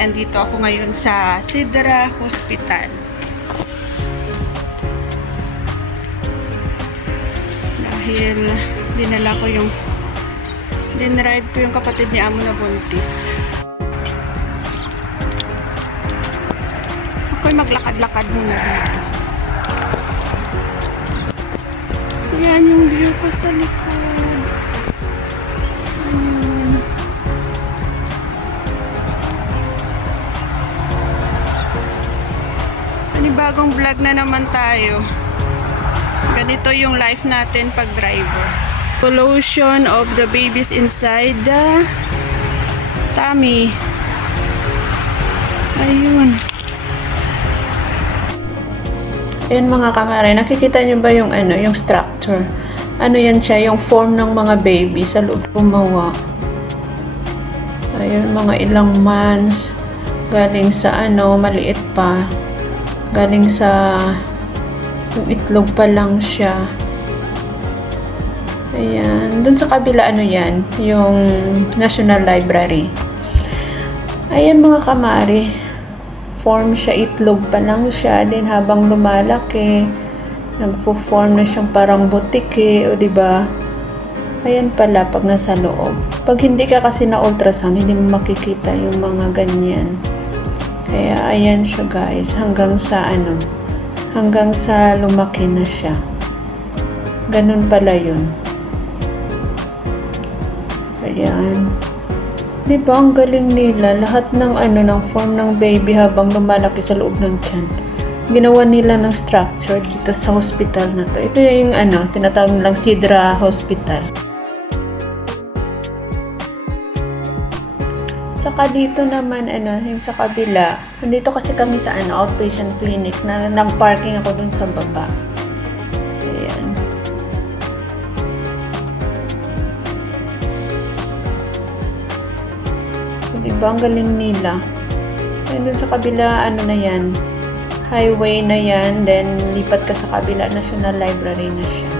andito ako ngayon sa Sidra Hospital. Dahil dinrive ko yung kapatid ni Amo na buntis. Ako'y maglakad-lakad muna dito. Yan yung view ko sa likod. Ayun. Panibagong vlog na naman tayo. Ganito yung life natin pag driver. Pollution of the babies inside the tummy. Ayun. Ayun mga kamare, nakikita niyo ba yung yung structure? Ano yan siya, yung form ng mga baby sa loob gumawa. Ayun, mga ilang months, galing sa maliit pa. Galing sa yung itlog pa lang siya. Ayan, dun sa kabila yan, yung National Library. Ayan mga kamare. Form siya, itlog pa lang siya, din habang lumalaki nagfo-form na siyang parang butike, o diba? Ayan pala pag nasa loob. Pag hindi ka kasi na ultrasound, hindi mo makikita yung mga ganyan. Kaya ayan siya guys, hanggang sa lumaki na siya. Ganun pala yun. Ayan. Diba, ang galing nila. Lahat ng ng form ng baby habang lumalaki sa loob ng tiyan. Ginawa nila ng structure dito sa hospital na to. Ito yung tinatawag nilang Sidra Hospital. Saka dito naman, yung sa kabila. Nandito kasi kami sa outpatient clinic na nag-parking ako dun sa baba. Ayan. Diba, ang galing nila. And dun sa kabila, na yan, highway na yan, then lipat ka sa kabila, National Library na siya.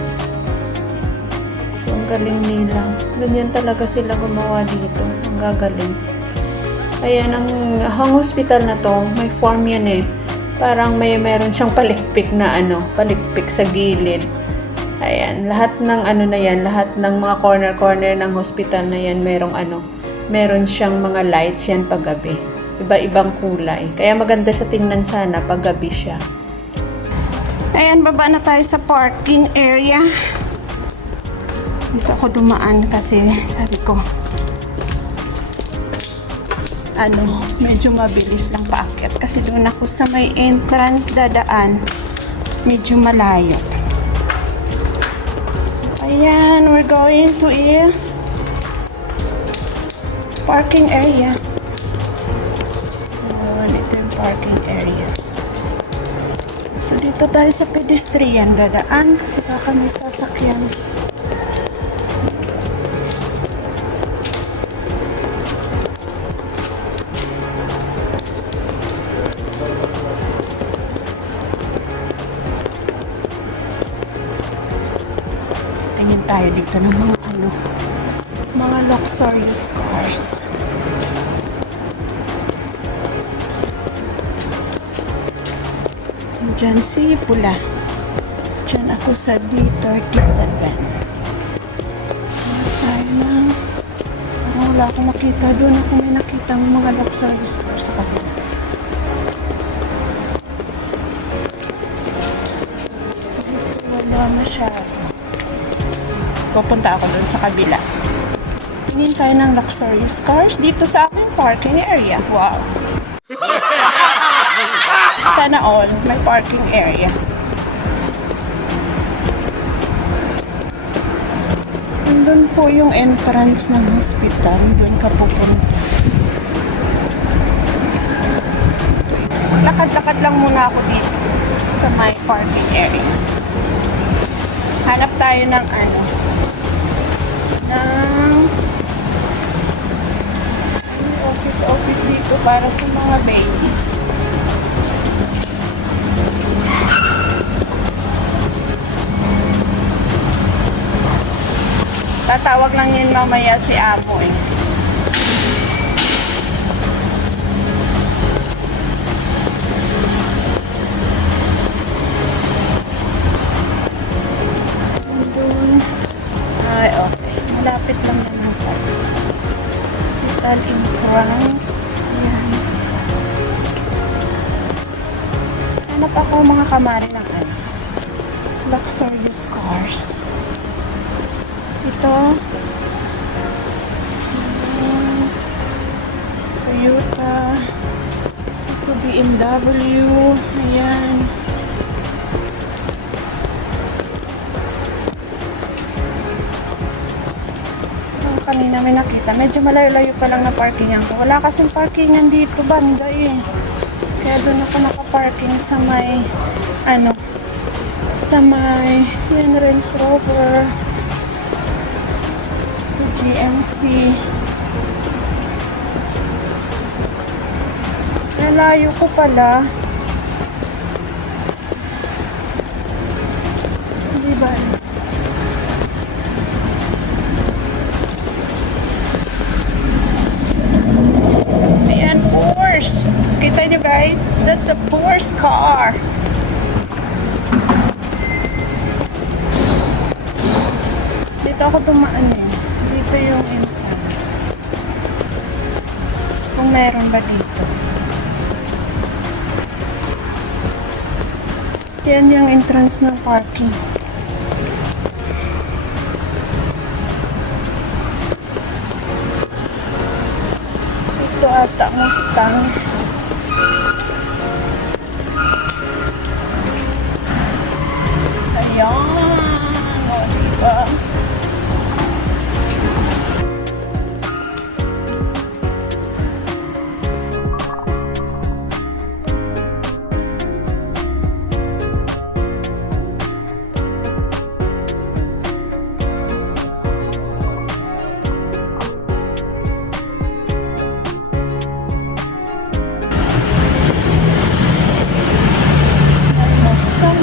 So, ang galing nila. Ganyan talaga sila gumawa dito. Ang gagaling. Ayan, ang hospital na to, may form yan Parang meron siyang palikpik na palikpik sa gilid. Ayan, lahat ng na yan, lahat ng mga corner-corner ng hospital na yan, meron siyang mga lights yan paggabi. Iba-ibang kulay. Kaya maganda siya tingnan sana paggabi siya. Ayan, baba na tayo sa parking area. Dito ako dumaan kasi sabi ko, medyo mabilis lang paakyat. Kasi doon ako sa may entrance dadaan. Medyo malayo. So, ayan, we're going to parking area. Ito yung parking area. So, dito tayo sa pedestrian dadaan kasi baka may sasakyan. Tingin tayo dito ng mga luxurious cars. Diyan si pula. Diyan ako sa D37. Tayo na. Parang wala akong makita doon. Ako may nakita ng mga luxurious cars sa kabila. Wala masyado. Pupunta ako doon sa kabila. Tingin tayo ng luxurious cars dito sa aking parking area. Wow! Sana all may parking area. Nandun po yung entrance ng hospital. Doon ka pupunta. Lakad-lakad lang muna ako dito sa my parking area. Hanap tayo ng office dito para sa mga babies. Tatawag lang yun mamaya si Amo Hanap ako mga kamari ng ano, luxurious cars. Ito. Toyota. Ito BMW. Ayan. Kanina may nakita. Medyo malayo-layo pa lang na parkingan ko. Wala kasing parkingan dito, banda eh. Kaya doon ako nakaparking sa may, ano, sa may, yan, Range Rover. Ito, GMC. Nalayo ko pala. Di ba? Porsche. Kita nyo guys, that's a Porsche car. Dito ako tumaan eh. Dito yung entrance. Kung meron ba dito. Yan yung entrance ng parking. Ito ata Mustang. Ayan. O, diba?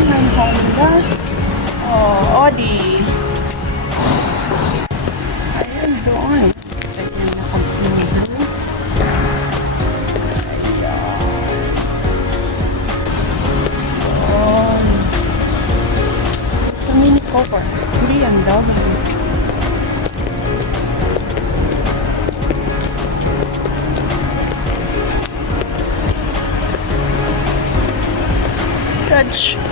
May Honda. Oh, Audi. Ayun doon. Ganyan na blue. Ayan. It's a Mini Cooper. BMW. Dodge.